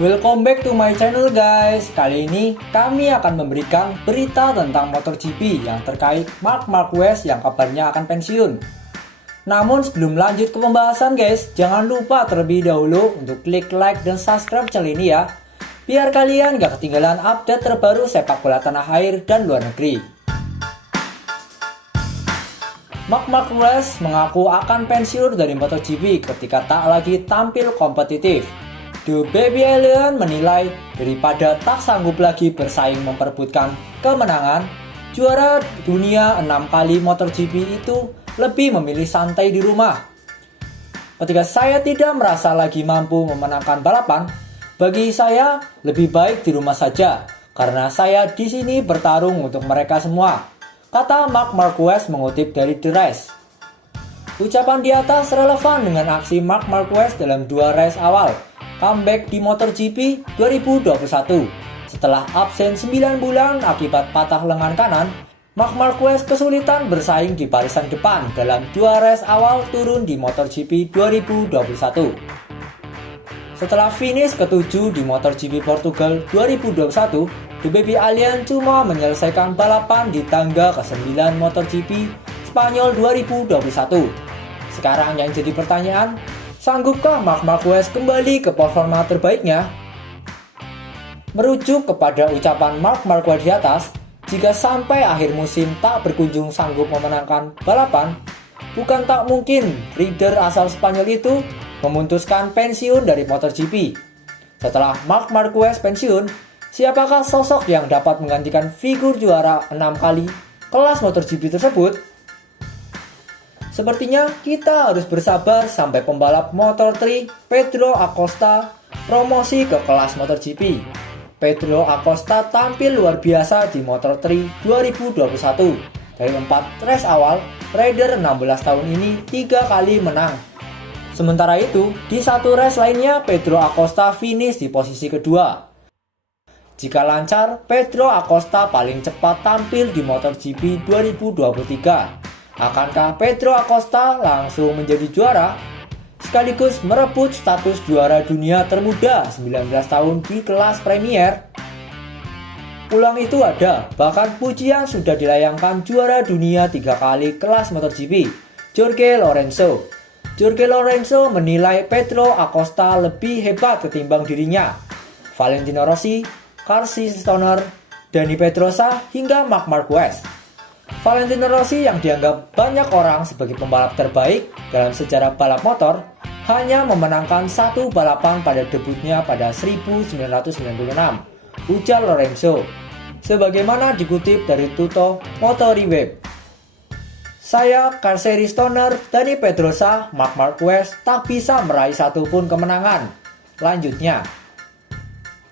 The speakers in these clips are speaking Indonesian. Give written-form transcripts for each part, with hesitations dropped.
Welcome back to my channel guys. Kali ini kami akan memberikan berita tentang MotoGP yang terkait Marc Marquez yang kabarnya akan pensiun. Namun sebelum lanjut ke pembahasan guys, jangan lupa terlebih dahulu untuk klik like dan subscribe channel ini ya, biar kalian gak ketinggalan update terbaru sepak bola tanah air dan luar negeri. Marc Marquez mengaku akan pensiun dari MotoGP ketika tak lagi tampil kompetitif. The Baby Alien menilai daripada tak sanggup lagi bersaing memperebutkan kemenangan, juara dunia 6 kali MotoGP itu lebih memilih santai di rumah. Ketika saya tidak merasa lagi mampu memenangkan balapan, bagi saya lebih baik di rumah saja karena saya di sini bertarung untuk mereka semua, kata Marc Marquez mengutip dari The Race. Ucapan di atas relevan dengan aksi Marc Marquez dalam 2 race awal comeback di MotoGP 2021. Setelah absen 9 bulan akibat patah lengan kanan, Marc Marquez kesulitan bersaing di barisan depan dalam 2 race awal turun di MotoGP 2021. Setelah finish ke-7 di MotoGP Portugal 2021, The Baby Alien cuma menyelesaikan balapan di tangga ke-9 MotoGP Spanyol 2021. Sekarang yang jadi pertanyaan, sanggupkah Marc Marquez kembali ke performa terbaiknya? Merujuk kepada ucapan Marc Marquez di atas, jika sampai akhir musim tak berkunjung sanggup memenangkan balapan, bukan tak mungkin rider asal Spanyol itu memutuskan pensiun dari MotoGP. Setelah Marc Marquez pensiun, siapakah sosok yang dapat menggantikan figur juara 6 kali kelas MotoGP tersebut? Sepertinya kita harus bersabar sampai pembalap Moto3 Pedro Acosta promosi ke kelas MotoGP. Pedro Acosta tampil luar biasa di Moto3 2021. Dari 4 race awal, rider 16 tahun ini 3 kali menang. Sementara itu, di satu race lainnya Pedro Acosta finish di posisi kedua. Jika lancar, Pedro Acosta paling cepat tampil di MotoGP 2023. Akankah Pedro Acosta langsung menjadi juara, sekaligus merebut status juara dunia termuda 19 tahun di kelas Premier? Ulang itu ada, bahkan pujian sudah dilayangkan juara dunia 3 kali kelas MotoGP, Jorge Lorenzo. Jorge Lorenzo menilai Pedro Acosta lebih hebat ketimbang dirinya. Valentino Rossi, Casey Stoner, Dani Pedrosa, hingga Marc Marquez. Valentino Rossi yang dianggap banyak orang sebagai pembalap terbaik dalam sejarah balap motor hanya memenangkan 1 balapan pada debutnya pada 1996, ujar Lorenzo. Sebagaimana dikutip dari Tutto Motorreview. Saya, Casey Stoner, Dani Pedrosa, Marc Marquez tak bisa meraih satupun kemenangan. Lanjutnya,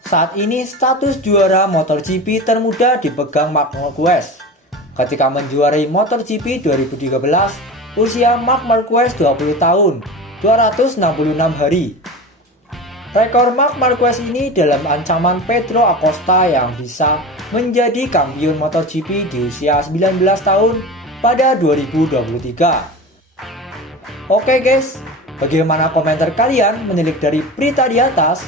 saat ini status juara MotoGP termuda dipegang Marc Marquez. Ketika menjuarai MotoGP 2013, usia Marc Marquez 20 tahun, 266 hari. Rekor Marc Marquez ini dalam ancaman Pedro Acosta yang bisa menjadi kampiun MotoGP di usia 19 tahun pada 2023. Oke guys, bagaimana komentar kalian menilik dari berita di atas?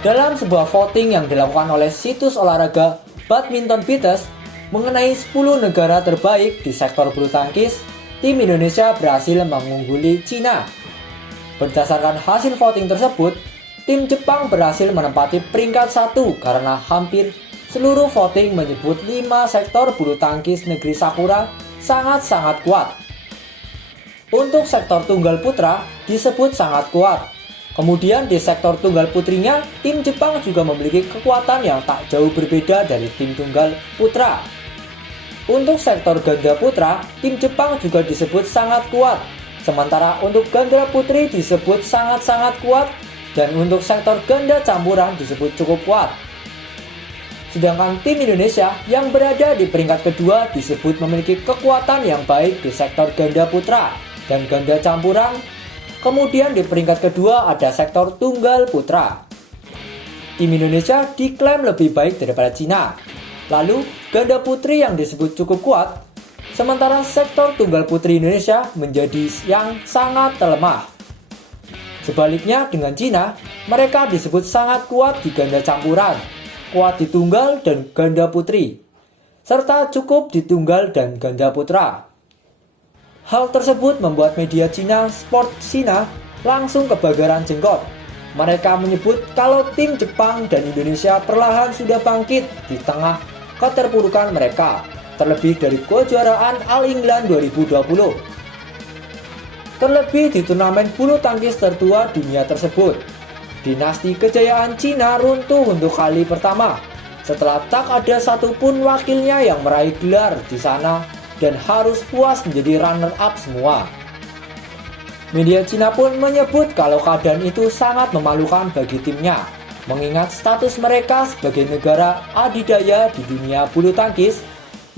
Dalam sebuah voting yang dilakukan oleh situs olahraga Badminton Beatles mengenai 10 negara terbaik di sektor bulu tangkis, tim Indonesia berhasil mengungguli Cina. Berdasarkan hasil voting tersebut, tim Jepang berhasil menempati peringkat 1 karena hampir seluruh voting menyebut 5 sektor bulu tangkis negeri Sakura sangat-sangat kuat. Untuk sektor tunggal putra disebut sangat kuat. Kemudian di sektor tunggal putrinya, tim Jepang juga memiliki kekuatan yang tak jauh berbeda dari tim tunggal putra. Untuk sektor ganda putra, tim Jepang juga disebut sangat kuat. Sementara untuk ganda putri disebut sangat-sangat kuat, dan untuk sektor ganda campuran disebut cukup kuat. Sedangkan tim Indonesia yang berada di peringkat kedua disebut memiliki kekuatan yang baik di sektor ganda putra dan ganda campuran. Kemudian di peringkat kedua ada sektor tunggal putra. Tim Indonesia diklaim lebih baik daripada Cina. Lalu ganda putri yang disebut cukup kuat, Sementara sektor tunggal putri Indonesia menjadi yang sangat lemah. Sebaliknya dengan Cina, mereka disebut sangat kuat di ganda campuran, kuat di tunggal dan ganda putri, serta cukup di tunggal dan ganda putra. Hal tersebut membuat media Cina Sport China langsung kebakaran jenggot. Mereka menyebut kalau tim Jepang dan Indonesia perlahan sudah bangkit di tengah keterpurukan mereka, terlebih dari kejuaraan All England 2020. Terlebih di turnamen bulu tangkis tertua dunia tersebut. Dinasti kejayaan Cina runtuh untuk kali pertama setelah tak ada satupun wakilnya yang meraih gelar di sana dan harus puas menjadi runner up semua. Media Cina pun menyebut kalau keadaan itu sangat memalukan bagi timnya, mengingat status mereka sebagai negara adidaya di dunia bulu tangkis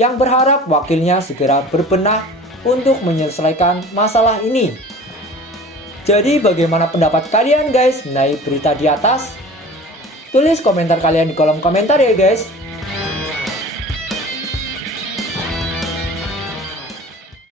yang berharap wakilnya segera berbenah untuk menyelesaikan masalah ini. Jadi bagaimana pendapat kalian guys mengenai berita di atas? Tulis komentar kalian di kolom komentar ya guys.